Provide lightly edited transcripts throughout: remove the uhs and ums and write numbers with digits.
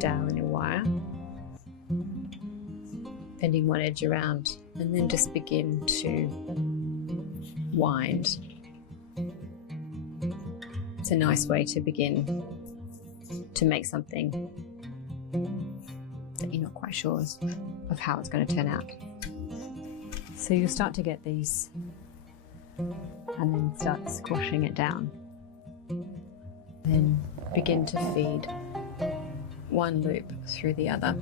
dowel in a wire, bending one edge around, and then just begin to wind. It's a nice way to begin to make something that you're not quite sure of how it's going to turn out. So you'll start to get these and then start squashing it down. Then begin to feed one loop through the other.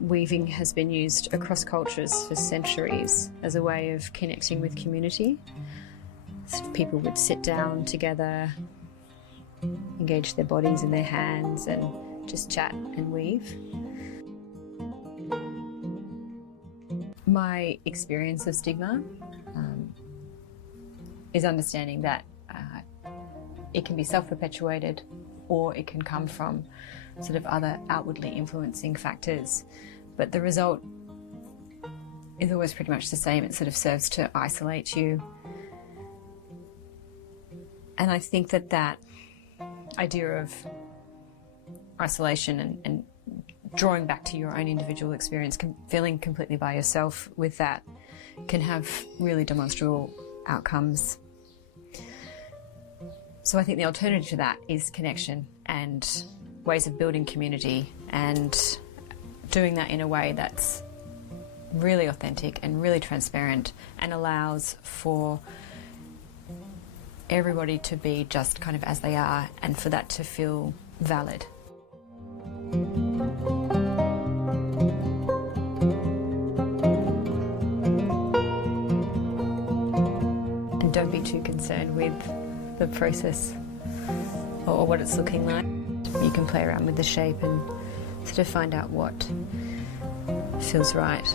Weaving has been used across cultures for centuries as a way of connecting with community. So people would sit down together, engage their bodies and their hands, and just chat and weave. My experience of stigma is understanding that it can be self-perpetuated, or it can come from sort of other outwardly influencing factors. But the result is always pretty much the same. It sort of serves to isolate you. And I think that that idea of isolation and drawing back to your own individual experience, feeling completely by yourself with that, can have really demonstrable outcomes. So I think the alternative to that is connection and ways of building community, and doing that in a way that's really authentic and really transparent and allows for everybody to be just kind of as they are, and for that to feel valid. And don't be too concerned with the process or what it's looking like. You can play around with the shape and sort of find out what feels right.